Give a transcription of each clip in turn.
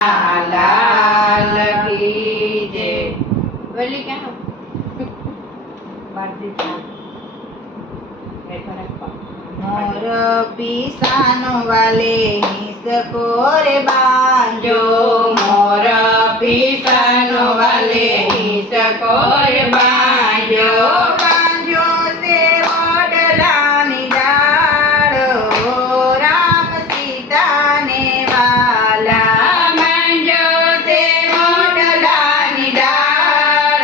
लाल की जय। बोली क्या हो मोर पिसानो वाले हिसको रे बांजो, मोर पिसानो वाले हिसको रे बांजो, बांजो से वडलानी डाळ राम सीता ने वाला, बांजो से वडलानी डाळ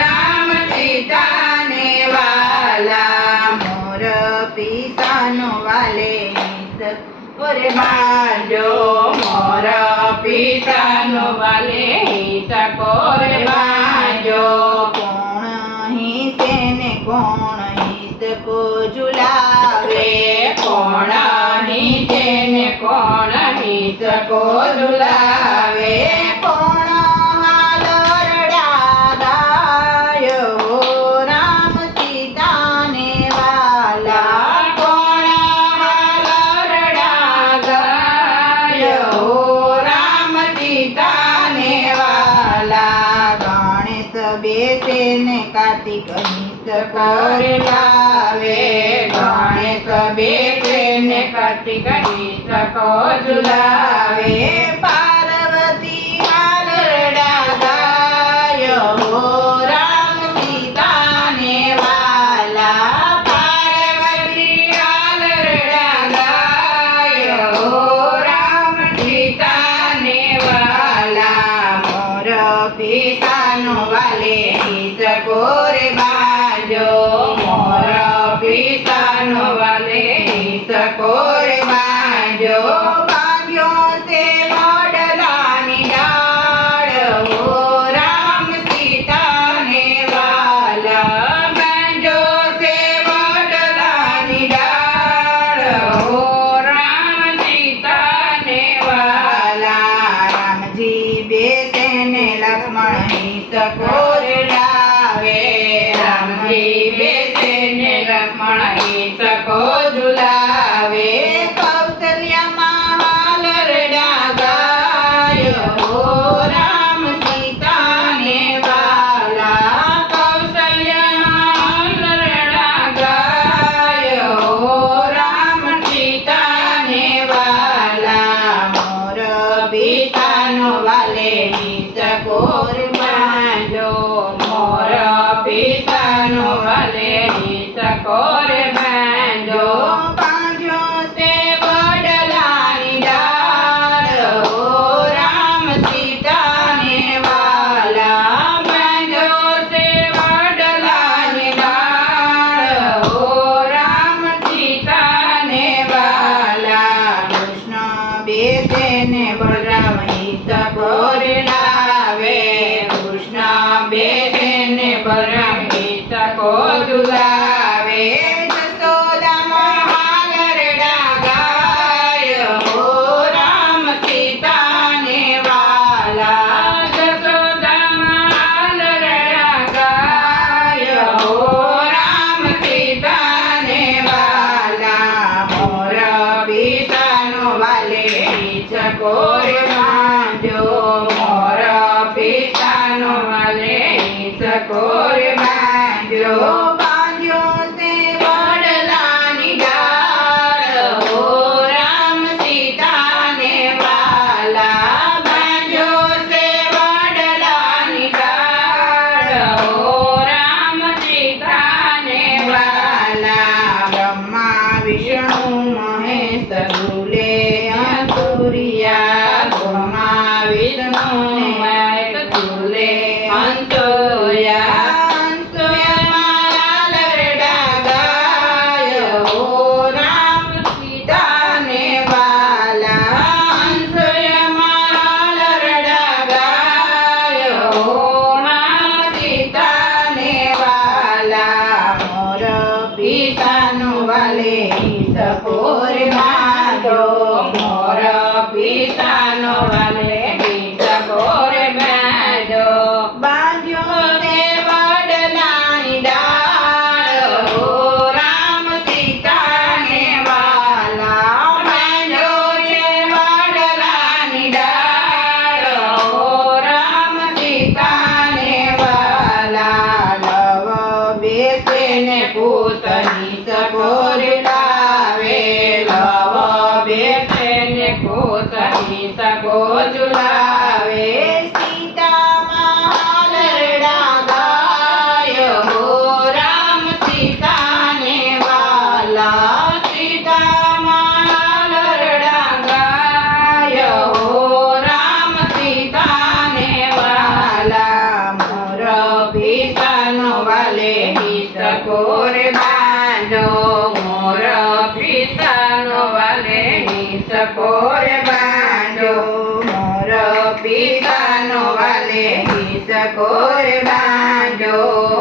राम सीता ने वाला, मोर पिसानो वाले ओरे बांजो, मोर पिसानो वाले हिसको रे बांजो, कोण हिसे ने कोण हिसको झुलावे, कोण हिसे ने कोण हिसको झुलावे, कोण हाल रडागायो राम सीता ने वाला, कोण हाल रडागायो राम सीता ने वाला, गणेश बेसे ने कार्तिक हिसको रे लावे, गणेश बेसे ने कार्तिक हिसको झुलावे, पार्वती हाल रडागायो राम सीता ने वाला, पार्वती हाल रडागायो राम सीता ने वाला, मोर पिसानो वाले हिसको रे बांजो, मोर पिसानो वाले हिसको रे बांजो, बांजो से वडलानी डाळ राम सीता ने वाला, बांजो से वडलानी डाळ राम सीता ने वाला, रामजी बेसे ने लक्ष्मण हिसको रे लावे, रामजी बेसे ने लक्ष्मण हिसको झुलावे, कौशल्या हाल रडागायो राम सीता ने वाला, कौशल्या हाल रडागायो राम सीता ने वाला, मोर पिसानो वाले हिसको रे बांजो, मोर पिसानो वाले हिसको रे बांजो, बांजो से वडलानी डाळ राम सीता ने वाला, बांजो से वडलानी डाळ राम सीता ने वाला, कृष्ण बेसे ने बलराम हिसको रे लावे, कृष्ण बेसे ने बलराम हिसको झुलावे, जसोदा हाल रडागायो राम सीता ने वाला, जसोदा हाल रडागायो राम सीता ने वाला, मोर पिसानो वाले हिसको रे बांजो, मोर पिसानो वाले हिसको रे बांजो, बांजो से वडलानी डाळ राम सीता ने वाला, बांजो से वडलानी डाळ राम सीता ने वाला, ब्रह्मा विष्णु महेश झूले हंसुरिया, ब्रह्मा विष्णु महेश झूले हंसोया, हंसोया मारा સહી સગો ઝુલાવે સીતામાં લરડા ગાય હો રામ સીતાને વાલા સીતામાં લરડા ગાય હો રામ સીતાને વાલા મોર પિતાનો વાલે હિસકોર બાંધો મોર પિતાનો વાલે હિસકોર બાંધો મોર પિતાનો વાલે હિસકોર બાંધો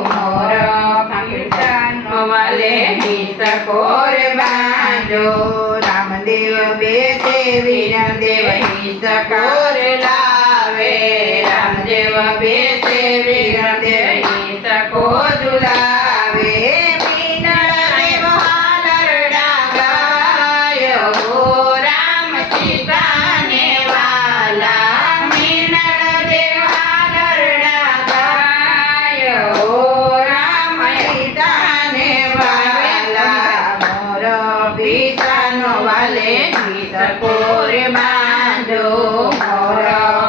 મોર પિતાનો વાલે હિસકોર બાંધો રામદેવ બેસે વીરદેવ હિસકોર લાવે રામદેવ બેસે વીરદેવ હિસકો ઝુલાવે મીનળદેવ હાલરડા ગાય હો રામ સીતાને વાલા મીનળદેવ હાલરડા ગાય હો રામ સીતાને વાલા મોર પિતાનો વાલે હિસકોર બાંધો મોર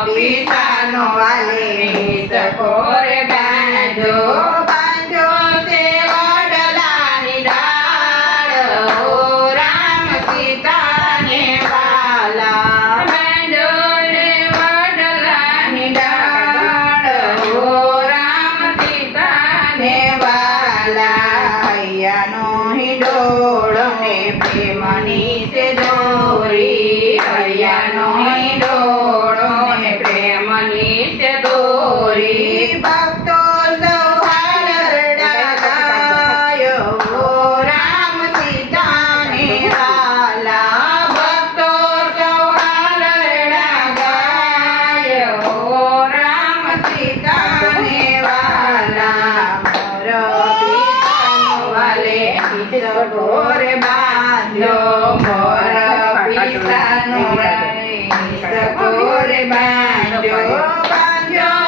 પિતાનો વાલે હિસકોર બાંધો બાંધો તે વડલાની ડાળ હો રામ સીતાને વાલા બાંધો રે વડલાની ડાળ હો રામ સીતાને વાલા હૈયાનો હિંડોળો ને પ્રેમની છે દોરી હૈયાનો હિંડોળો ને પ્રેમની છે દોરી ભક્તો સૌ હાલરડા ગાય હો રામ સીતાને વાલા ભક્તો સૌ હાલરડા ગાય હો રામ સીતાને વાલા મોર પિતાનો વાલે હિસકોર બાંધ્યો મોર પિતાનો વાલે હિસકોર બાંધ્યો બાંધ્યો